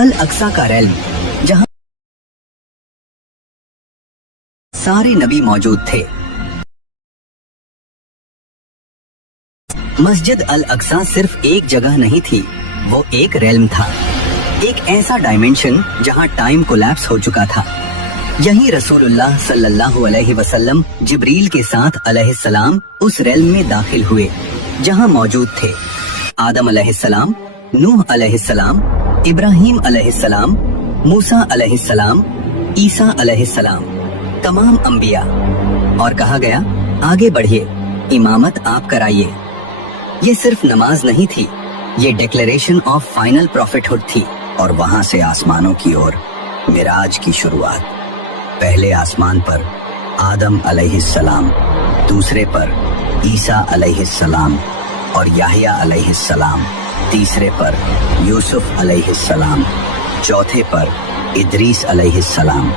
अल अक्सा का रेल्म, जहां सारे नबी मौजूद थे। मस्जिद अल अक्सा सिर्फ एक जगह नहीं थी, वो एक रेल्म था, एक ऐसा डायमेंशन जहां टाइम कोलैप्स हो चुका था। यहीं रसूलुल्लाह सल्लल्लाहु अलैहि वसल्लम जिब्रील के साथ अलैहिस्सलाम उस रेल्म में दाखिल हुए, जहां मौजूद थे आदम अलैहिस्सलाम, नूह अलैहिस्सलाम, इब्राहीम अलैहिस्सलाम, मूसा अलैहिस्सलाम, ईसा अलैहिस्सलाम, तमाम अंबिया। और कहा गया, आगे बढ़िए, इमामत आप कराइए। ये सिर्फ नमाज नहीं थी, ये डिक्लेरेशन ऑफ फाइनल प्रॉफिटहुड थी। और वहां से आसमानों की ओर मिराज की शुरुआत। पहले आसमान पर आदम अलैहिस्सलाम, दूसरे पर ईसा अलैहिस्सलाम और याहिया अलैहिस्सलाम, तीसरे पर यूसुफ अलैहिस्सलाम, चौथे पर इदरीस अलैहिस्सलाम,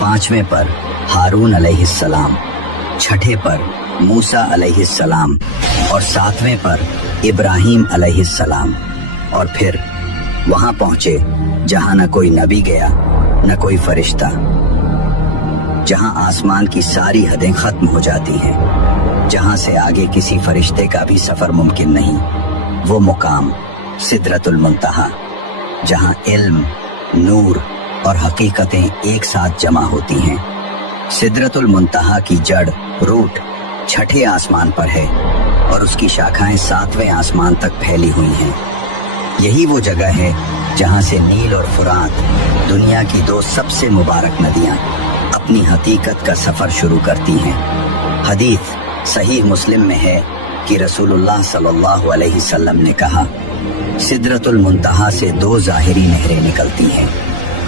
पांचवें पर हारून अलैहिस्सलाम, छठे पर मूसा अलैहिस्सलाम और सातवें पर इब्राहीम अलैहिस्सलाम। और फिर वहां पहुंचे जहां न कोई नबी गया, न कोई फरिश्ता, जहां आसमान की सारी हदें खत्म हो जाती हैं, जहां से आगे किसी फरिश्ते का भी सफर मुमकिन नहीं। वो मुकाम सिदरतुल मुंतहा, जहां इल्म, नूर और हकीकतें एक साथ जमा होती हैं। सिदरतुल मुंतहा की जड़, रूट छठे आसमान पर है और उसकी शाखाएं सातवें आसमान तक फैली हुई हैं। यही वो जगह है जहां से नील और फुरात, दुनिया की दो सबसे मुबारक नदियां, अपनी हकीकत का सफर शुरू करती हैं। हदीस सहीह मुस्लिम में है कि रसूलुल्लाह सल्लल्लाहु अलैहि वसल्लम ने कहा, सिदरतुल मुंतहा से दो ज़ाहिरी नहरें निकलती हैं,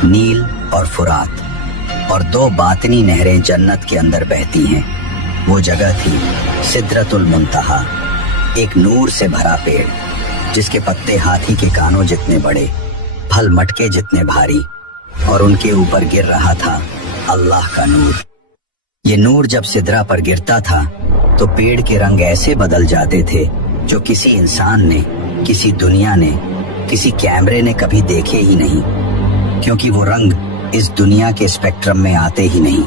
नील और फुरात, और दो बातिनी नहरें जन्नत के अंदर बहती हैं। वो जगह थी सिदरतुल मुंतहा, एक नूर से भरा पेड़, जिसके पत्ते हाथी के कानों जितने बड़े, फल मटके जितने भारी, और उनके ऊपर गिर रहा था अल्लाह का नूर। ये नूर जब सिदरा पर गिरता था तो पेड़ के रंग ऐसे बदल जाते थे जो किसी इंसान ने, किसी दुनिया ने, किसी कैमरे ने कभी देखे ही नहीं, क्योंकि वो रंग इस दुनिया के स्पेक्ट्रम में आते ही नहीं।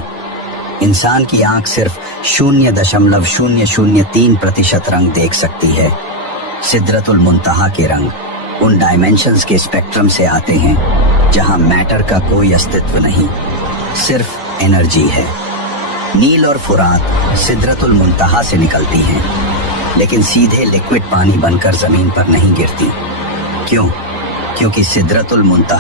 इंसान की आंख सिर्फ 0.003% रंग देख सकती है। सिदरतुल मुंतहा के रंग उन डायमेंशंस के स्पेक्ट्रम से आते हैं जहां मैटर का कोई अस्तित्व नहीं, सिर्फ एनर्जी है। नील और फुरात सिदरतुल मुंतहा से निकलती हैं, लेकिन सीधे लिक्विड पानी बनकर जमीन पर नहीं गिरती। क्यों? क्योंकि सिदरतुल मुंतहा